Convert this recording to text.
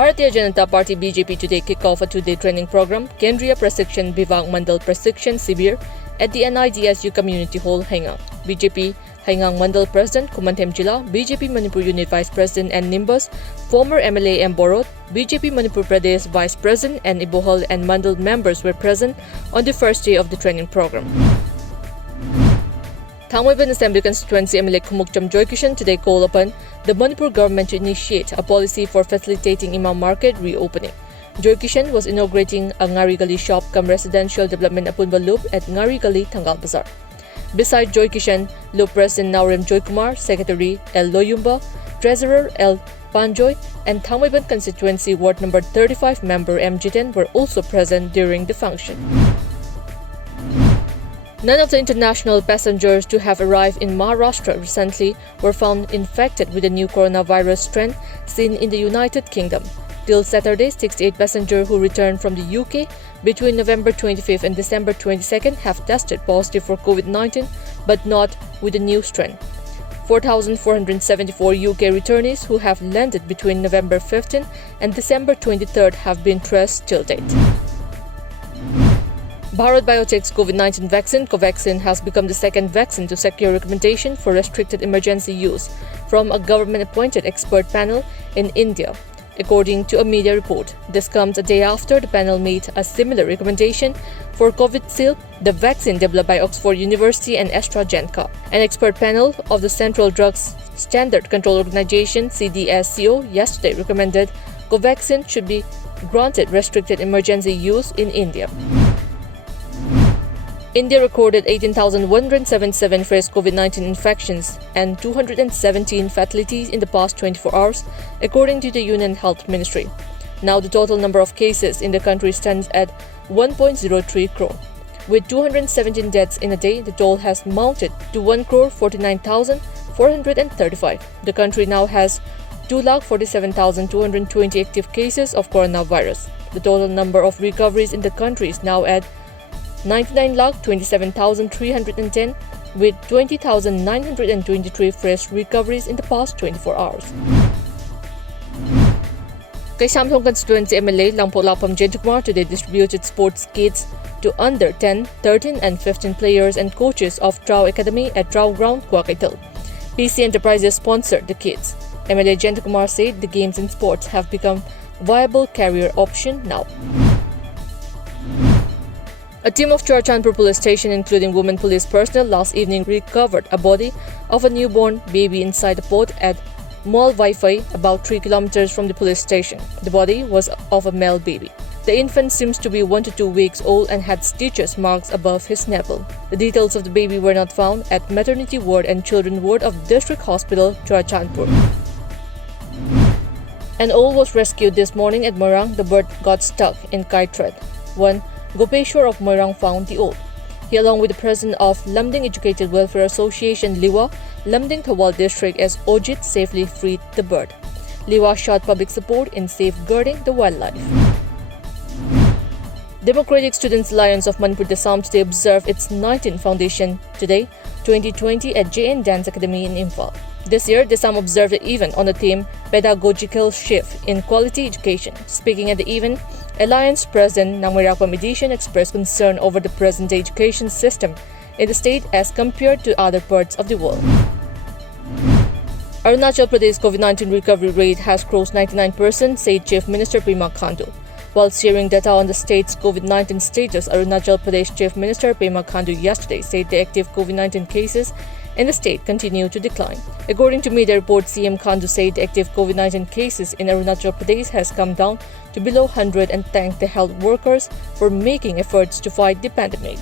Bharatiya Janata Party BJP today kicked off a two-day training program, Kendriya Prashikshan Vivang Mandal Prashikshan Sibir at the NIDSU Community Hall, Haingang. BJP Haingang Mandal President Kumantem Jila, BJP Manipur Unit Vice President and Nimbus, former MLA M. Borot, BJP Manipur Pradesh Vice President and Ibohal and Mandal members were present on the first day of the training program. Thangwaiban Assembly Constituency MLA Kumukcham Joykishan today called upon the Manipur government to initiate a policy for facilitating Imam Market reopening. Joykishan was inaugurating a Ngari Gali shop cum residential development Apunba Loop at Ngari Gali, Thangal Bazaar. Besides Joykishan, Loop President Naurem Joykumar, Secretary L. Loyumba, Treasurer L. Panjoy, and Thangwaiban Constituency Ward Number 35 member M. Jiten were also present during the function. None of the international passengers to have arrived in Maharashtra recently were found infected with the new coronavirus strain seen in the United Kingdom. Till Saturday, 68 passengers who returned from the UK between November 25th and December 22nd have tested positive for COVID-19, but not with the new strain. 4,474 UK returnees who have landed between November 15th and December 23rd have been traced till date. Bharat Biotech's COVID-19 vaccine, Covaxin, has become the second vaccine to secure recommendation for restricted emergency use from a government-appointed expert panel in India, according to a media report. This comes a day after the panel made a similar recommendation for Covishield, the vaccine developed by Oxford University and AstraZeneca. An expert panel of the Central Drugs Standard Control Organization (CDSCO) yesterday recommended Covaxin should be granted restricted emergency use in India. India recorded 18,177 fresh COVID-19 infections and 217 fatalities in the past 24 hours, according to the Union Health Ministry. Now the total number of cases in the country stands at 1.03 crore. With 217 deaths in a day, the toll has mounted to 1,49,435. The country now has 2,47,220 active cases of coronavirus. The total number of recoveries in the country is now at 99,27,310 with 20,923 fresh recoveries in the past 24 hours. Kaisamthong Constituency MLA Langpolapam Jentukumar today distributed sports kits to under 10, 13 and 15 players and coaches of Trau Academy at Trau Ground, Kuakaital. PC Enterprises sponsored the kits. MLA Jentukumar said the games and sports have become viable career option now. A team of Churchandpur police station, including women police personnel, last evening recovered a body of a newborn baby inside a pot at Mall Wi-Fi, about 3 kilometers from the police station. The body was of a male baby. The infant seems to be 1 to 2 weeks old and had stitches marks above his nipple. The details of the baby were not found at maternity ward and children ward of District Hospital, Churchandpur. An owl was rescued this morning at Moirang. The bird got stuck in kite thread. One Gopeshwar of Moirang found the owl. He, along with the president of Lamding Educated Welfare Association Liwa, Lamding Thawal District as Ojit, safely freed the bird. Liwa showed public support in safeguarding the wildlife. Democratic Students Alliance of Manipur Desam today observed its 19th foundation today, 2020, at JN Dance Academy in Imphal. This year, Desam observed the event on the theme Pedagogical Shift in Quality Education. Speaking at the event, Alliance President Nangwirakpam Edison expressed concern over the present education system in the state as compared to other parts of the world. Arunachal Pradesh COVID-19 recovery rate has crossed 99%, said Chief Minister Pema Khandu. While sharing data on the state's COVID-19 status, Arunachal Pradesh Chief Minister Pema Khandu yesterday said the active COVID-19 cases in the state continue to decline. According to media reports, CM Khandu said the active COVID-19 cases in Arunachal Pradesh has come down to below 100 and thanked the health workers for making efforts to fight the pandemic.